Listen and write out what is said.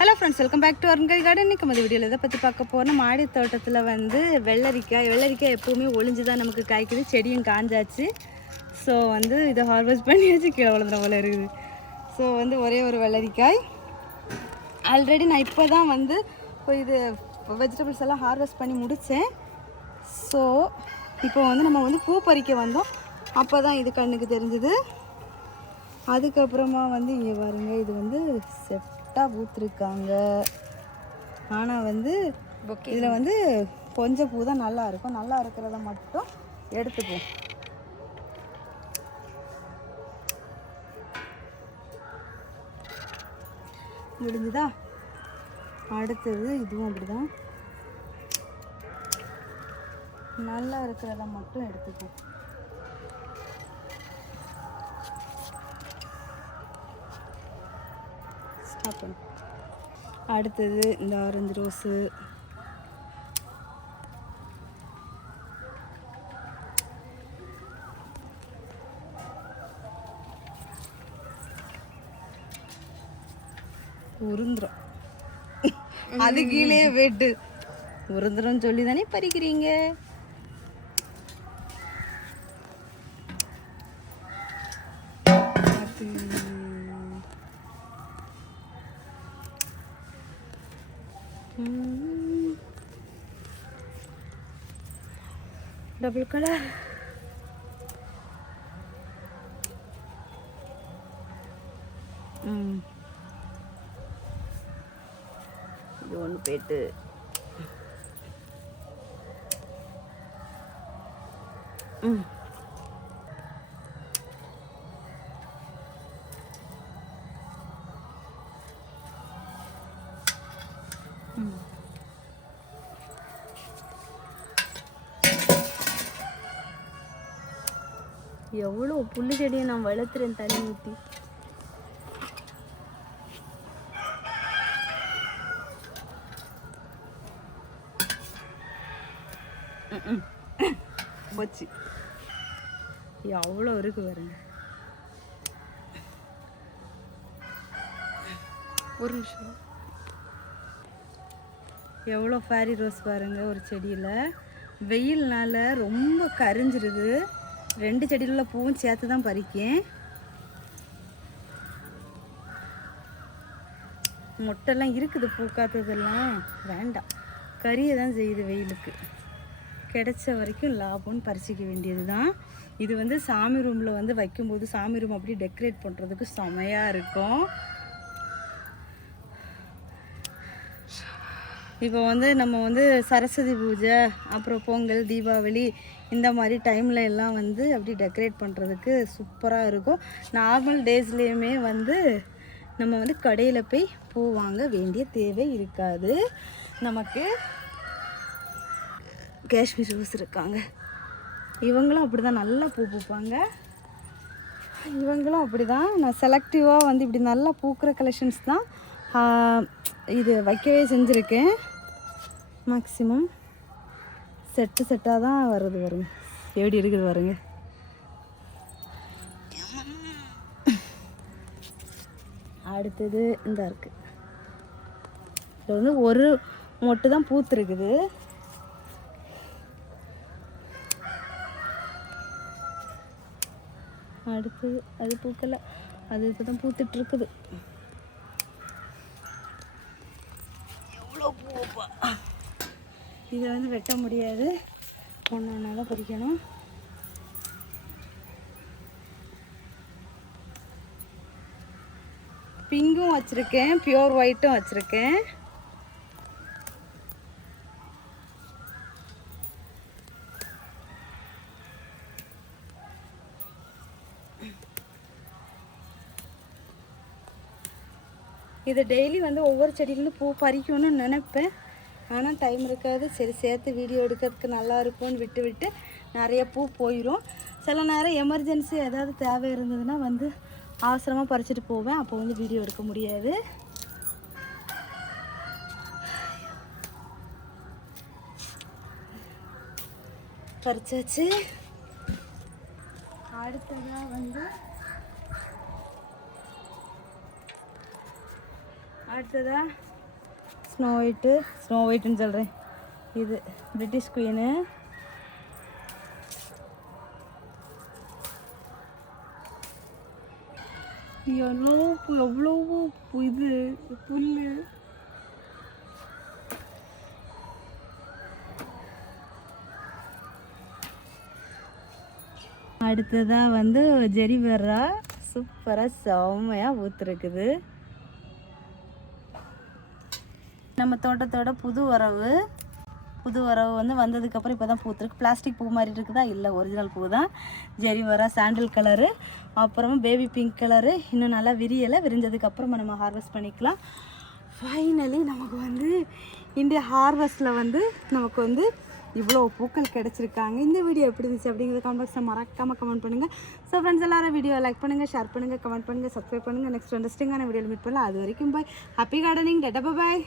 Hello friends, welcome back to Arunkai garden. இன்றைக்கி நம்ம வீடியோவில் எதை பற்றி பார்க்க போகிறோம், மாடி தோட்டத்தில் வந்து வெள்ளரிக்காய் எப்போவுமே ஒளிஞ்சு தான் நமக்கு காய்க்குது. செடியும் காஞ்சாச்சு. ஸோ வந்து இதை ஹார்வெஸ்ட் பண்ணியாச்சு, கீழே வளர்ந்துற போல இருக்குது. ஸோ வந்து ஒரே ஒரு வெள்ளரிக்காய் ஆல்ரெடி நான் இப்போ தான் வந்து இது வெஜிடபிள்ஸ் எல்லாம் ஹார்வெஸ்ட் பண்ணி முடித்தேன். ஸோ இப்போ வந்து நம்ம வந்து பூ பறிக்க வந்தோம். அப்போ தான் இது கண்ணுக்கு தெரிஞ்சுது. அதுக்கப்புறமா வந்து இங்கே பாருங்க, இது வந்து செட்டாக பூத்துருக்காங்க. ஆனால் வந்து இதில் வந்து கொஞ்சம் பூ தான் நல்லா இருக்கும். நல்லா இருக்கிறத மட்டும் எடுத்துப்போம். முடிஞ்சுதா? அடுத்தது இதுவும் அப்படிதான், நல்லா இருக்கிறத மட்டும் எடுத்துப்போம். அடுத்தது இந்த ஆரஞ்சு ரோஸு, உருந்துரும். அது கீழே வெட்டு உருந்துரும் சொல்லி தானே பறிக்கிறீங்க. டபுள் கலர் இது ஒன்று போயிட்டு எவ்வளோ புல்லு செடியை நான் வளர்த்துறேன் தண்ணி ஊற்றி. போச்சு, எவ்வளோ இருக்கு பாருங்க. ஒரு நிமிஷம், எவ்வளோ ஃபேரி ரோஸ் பாருங்க. ஒரு செடியில் வெயில்னால ரொம்ப கரிஞ்சிருது. 2 செடியில் உள்ள பூவும் சேர்த்து தான் பறிக்கேன். மொட்டெல்லாம் இருக்குது, பூக்காத்ததெல்லாம் வேண்டாம், கறியை தான் செய்யுது. வெயிலுக்கு கிடைச்ச வரைக்கும் லாபம்னு பறிச்சிக்க வேண்டியது தான். இது வந்து சாமி ரூமில் வந்து வைக்கும்போது சாமி ரூம் அப்படி டெக்கரேட் பண்ணுறதுக்கு செமையாக இருக்கும். இப்போ வந்து நம்ம வந்து சரஸ்வதி பூஜை, அப்புறம் பொங்கல், தீபாவளி இந்த மாதிரி டைமில் எல்லாம் வந்து அப்படி டெக்கரேட் பண்ணுறதுக்கு சூப்பராக இருக்கும். நார்மல் டேஸ்லேயுமே வந்து நம்ம வந்து கடையில் போய் பூ வாங்க வேண்டிய தேவை இருக்காது. நமக்கு காஷ்மீர் ரோஸ் இருக்காங்க, இவங்களும் அப்படி தான் நல்லா பூ பூப்பாங்க. இவங்களும் அப்படி தான். நான் செலக்டிவாக வந்து இப்படி நல்லா பூக்கிற கலெக்ஷன்ஸ் தான் இது வைக்கவே செஞ்சுருக்கேன். மேக்ஸிமம் செட்டாக தான் வருது. வருங்க எப்படி இருக்குது பாருங்க. அடுத்தது இந்த இருக்குது. இது வந்து ஒரு மொட்டு தான் பூத்துருக்குது. அடுத்தது அது பூக்கலை, அது இப்போ தான் பூத்துட்ருக்குது. எவ்வளோ பூப்பா! இதை வந்து வெட்ட முடியாது, ஒன்று தான் பறிக்கணும். பிங்கும் வச்சுருக்கேன், பியூர் ஒயிட்டும் வச்சுருக்கேன். இது டெய்லி வந்து ஒவ்வொரு செடியிலேருந்து பூ பறிக்கணும்னு நினைப்பேன், ஆனால் டைம் இருக்காது. சரி, சேர்த்து வீடியோ எடுக்கிறதுக்கு நல்லா இருக்கும்னு விட்டு நிறைய பூ போயிடும். சில நேரம் எமர்ஜென்சி ஏதாவது தேவை இருந்ததுன்னா வந்து அவசரமாக பறிச்சுட்டு போவேன், அப்போ வந்து வீடியோ எடுக்க முடியாது. பறிச்சாச்சு. அடுத்ததாக வந்து அடுத்ததாக ஸ்னோ ஒயிட்டுன்னு சொல்கிறேன், இது பிரிட்டிஷ் குயினு. எவ்வளோ இது புல். அடுத்ததாக வந்து ஜெரிபெரா சூப்பராக செம்மையாக ஊற்றுருக்குது. நம்ம தோட்டத்தோட புது வரவு வந்து வந்ததுக்கப்புறம் இப்போ தான் பூத்துருக்கு. பிளாஸ்டிக் பூ மாதிரி இருக்குதா? இல்லை, ஒரிஜினல் பூ தான். ஜெரிபெரா சாண்டில் கலரு, அப்புறமா பேபி பிங்க் கலரு. இன்னும் நல்லா விரிஞ்சதுக்கப்புறமா நம்ம ஹார்வெஸ்ட் பண்ணிக்கலாம். ஃபைனலி நமக்கு வந்து இந்தியா ஹார்வெஸ்ட்டில் வந்து நமக்கு வந்து இவ்வளோ பூக்கள் கிடச்சிருக்காங்க. இந்த வீடியோ எப்படி இருந்துச்சு அப்படிங்கிறத கமெண்ட் பாக்ஸில் மறக்காமல் கமெண்ட் பண்ணுங்கள். ஸோ ஃப்ரெண்ட்ஸ் எல்லாரும் வீடியோ லைக் பண்ணுங்கள், ஷேர் பண்ணுங்கள், கமெண்ட் பண்ணுங்கள், சப்ஸ்கிரைப் பண்ணுங்கள். நெக்ஸ்ட் இன்ட்ரெஸ்டிங்கான வீடியோவில் மீட் பண்ணலாம். அது வரைக்கும் பாய். Happy gardening. டட்டா பாய்.